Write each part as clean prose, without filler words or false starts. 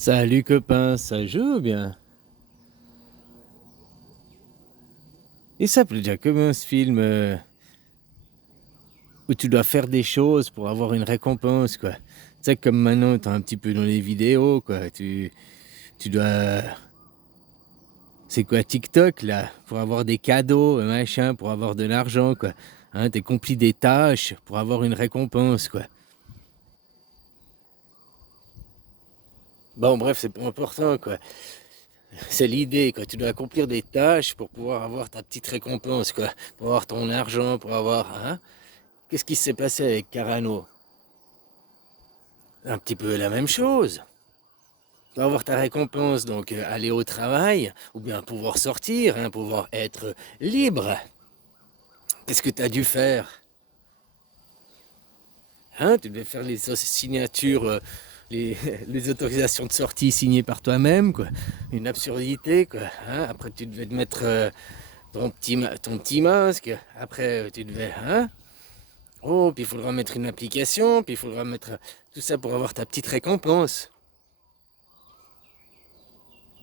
Salut copain, ça joue ou bien? Il s'appelle déjà comment ce film où tu dois faire des choses pour avoir une récompense quoi. Tu sais comme maintenant t'es un petit peu dans les vidéos quoi. Tu dois c'est quoi TikTok là pour avoir des cadeaux machin pour avoir de l'argent quoi. Hein, t'accomplis des tâches pour avoir une récompense quoi. Bon bref c'est pas important quoi. C'est l'idée quoi. Tu dois accomplir des tâches pour pouvoir avoir ta petite récompense quoi. Pour avoir ton argent, pour avoir hein. Qu'est-ce qui s'est passé avec Carano? Un petit peu la même chose. Tu vas avoir ta récompense, donc aller au travail, ou bien pouvoir sortir, hein, pouvoir être libre. Qu'est-ce que tu as dû faire? Hein, tu devais faire les signatures, les, les autorisations de sortie signées par toi-même, quoi. Une absurdité, quoi. Hein. Après, tu devais te mettre ton petit masque. Après, tu devais, hein. Oh, puis il faudra mettre une application, puis il faudra mettre tout ça pour avoir ta petite récompense.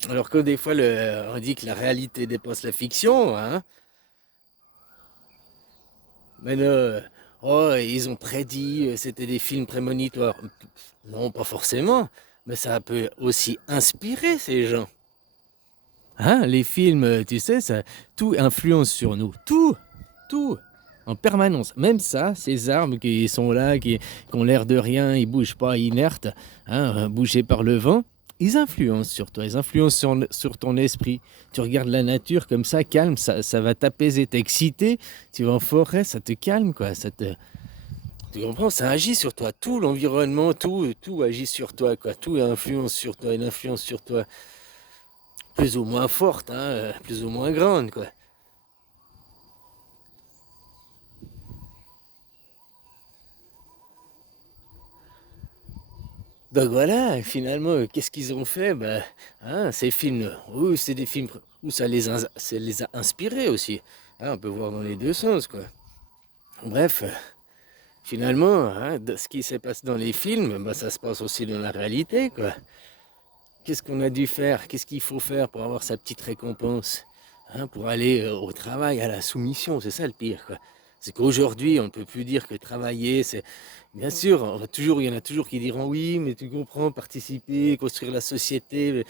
Alors que des fois, on dit que la réalité dépasse la fiction, hein. Mais oh, ils ont prédit, c'était des films prémonitoires. Non, pas forcément, mais ça peut aussi inspirer ces gens. Hein, les films, tu sais, ça, tout influence sur nous. Tout, en permanence. Même ça, ces arbres qui sont là, qui ont l'air de rien, ils bougent pas, inertes, hein, bougés par le vent, ils influencent sur toi, ils influencent sur ton esprit. Tu regardes la nature comme ça, calme, ça va t'apaiser, t'exciter. Tu vas en forêt, ça te calme, quoi. Tu comprends? Ça agit sur toi. Tout l'environnement, tout agit sur toi, quoi. Tout influence sur toi, une influence sur toi plus ou moins forte, hein, plus ou moins grande, quoi. Donc voilà, finalement, qu'est-ce qu'ils ont fait? Ben, hein, ces films, oui, c'est des films où ça les a inspirés aussi. Hein, on peut voir dans les deux sens, quoi. Bref, finalement, hein, ce qui s'est passé dans les films, ben, ça se passe aussi dans la réalité, quoi. Qu'est-ce qu'on a dû faire? Qu'est-ce qu'il faut faire pour avoir sa petite récompense? Hein, pour aller au travail, à la soumission, c'est ça le pire, quoi. C'est qu'aujourd'hui, on ne peut plus dire que travailler, c'est... Bien sûr, il y en a toujours qui diront oui, mais tu comprends, participer, construire la société.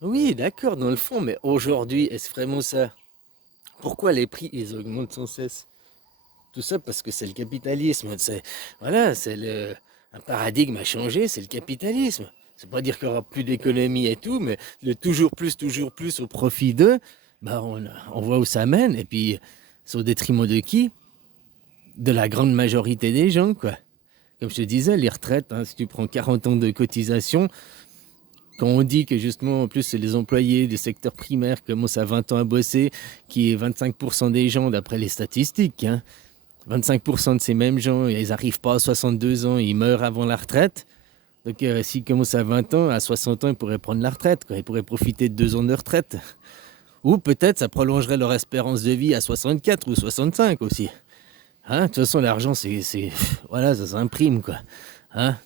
Oui, d'accord, dans le fond, mais aujourd'hui, est-ce vraiment ça? Pourquoi les prix, ils augmentent sans cesse? Tout ça parce que c'est le capitalisme. Voilà, un paradigme a changé, c'est le capitalisme. C'est pas dire qu'il n'y aura plus d'économie et tout, mais le toujours plus au profit d'eux, bah on voit où ça mène. Et puis, c'est au détriment de qui? De la grande majorité des gens, quoi. Comme je te disais, les retraites, hein, si tu prends 40 ans de cotisation, quand on dit que justement, en plus, c'est les employés du secteur primaire qui commencent à 20 ans à bosser, qui est 25% des gens d'après les statistiques, hein, 25% de ces mêmes gens, ils n'arrivent pas à 62 ans, ils meurent avant la retraite. Donc s'ils commencent à 20 ans, à 60 ans, ils pourraient prendre la retraite, quoi. Ils pourraient profiter de 2 ans de retraite. Ou peut-être ça prolongerait leur espérance de vie à 64 ou 65 aussi. Hein, de toute façon, l'argent, voilà, ça s'imprime, quoi. Hein,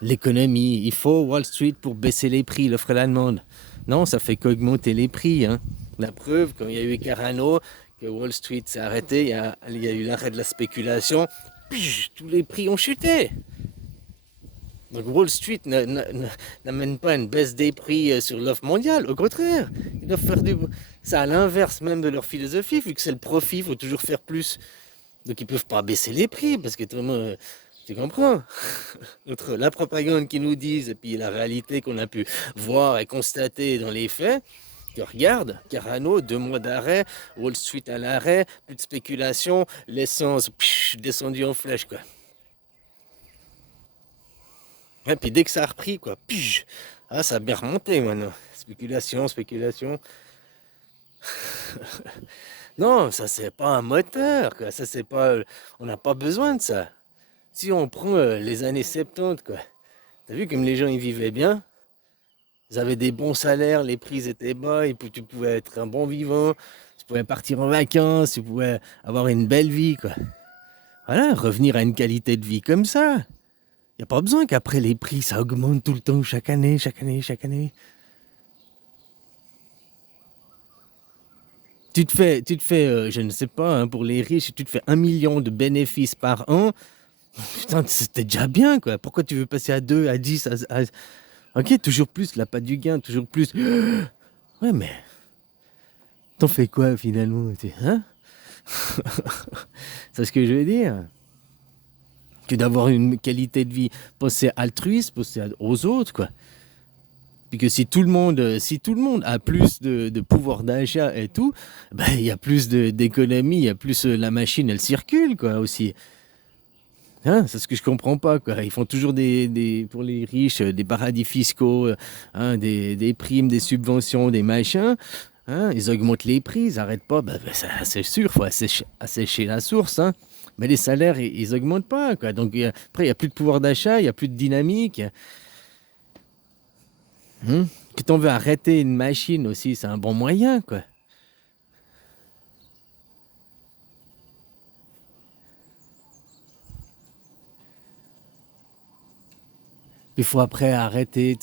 l'économie, il faut Wall Street pour baisser les prix, l'offre et la demande. Non, ça fait qu'augmenter les prix. Hein. La preuve, quand il y a eu Carano, que Wall Street s'est arrêté, il y a eu l'arrêt de la spéculation, tous les prix ont chuté. Donc Wall Street n'amène pas une baisse des prix sur l'offre mondiale, au contraire. Ils doivent faire ça à l'inverse même de leur philosophie, vu que c'est le profit, il faut toujours faire plus. Donc ils ne peuvent pas baisser les prix, parce que tu comprends? Entre la propagande qu'ils nous disent et puis la réalité qu'on a pu voir et constater dans les faits, tu regardes, Carano, 2 mois d'arrêt, Wall Street à l'arrêt, plus de spéculation, l'essence descendue en flèche, quoi. Et puis dès que ça a repris, quoi, ah, ça a bien remonté maintenant. Spéculation, spéculation. Non, ça c'est pas un moteur, quoi. Ça c'est pas, on n'a pas besoin de ça. Si on prend les années 70, quoi. T'as vu comme les gens y vivaient bien? Ils avaient des bons salaires, les prix étaient bas, et puis tu pouvais être un bon vivant, tu pouvais partir en vacances, tu pouvais avoir une belle vie, quoi. Voilà, revenir à une qualité de vie comme ça. Il n'y a pas besoin qu'après les prix, ça augmente tout le temps, chaque année, chaque année, chaque année. Je ne sais pas, hein, pour les riches, tu te fais 1 million de bénéfices par an. Putain, c'était déjà bien, quoi. Pourquoi tu veux passer à 2, à 10, Ok, toujours plus, là, pas du gain, toujours plus. Ouais, mais t'en fais quoi, finalement? Hein? C'est ce que je veux dire. Que d'avoir une qualité de vie pensée altruiste, pensée aux autres, quoi. Puis que si tout le monde a plus de pouvoir d'achat et tout, ben, il y a plus d'économie, il y a plus la machine, elle circule, quoi, aussi. Hein, c'est ce que je comprends pas, quoi. Ils font toujours pour les riches, des paradis fiscaux, hein, des primes, des subventions, des machins. Hein, ils augmentent les prix, ils n'arrêtent pas. C'est sûr, il faut assécher la source. Hein. Mais les salaires, ils augmentent pas, quoi. Donc après, il n'y a plus de pouvoir d'achat, il n'y a plus de dynamique. Hein. Que on veut arrêter une machine aussi, c'est un bon moyen, quoi. Il faut après arrêter.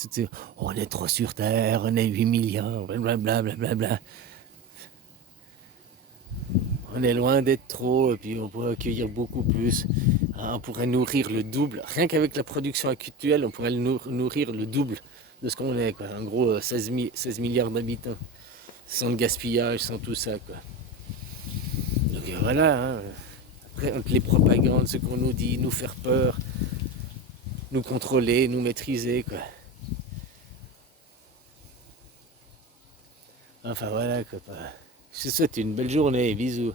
On est trop sur Terre, on est 8 milliards, blablabla. Blablabla. On est loin d'être trop, et puis on pourrait accueillir beaucoup plus. Hein, on pourrait nourrir le double. Rien qu'avec la production actuelle, on pourrait nourrir le double de ce qu'on est, quoi. En gros, 16 milliards d'habitants. Sans le gaspillage, sans tout ça, quoi. Donc voilà, hein. Après, entre les propagandes, ce qu'on nous dit, nous faire peur, nous contrôler, nous maîtriser, quoi. Enfin voilà, quoi. Je te souhaite une belle journée, bisous.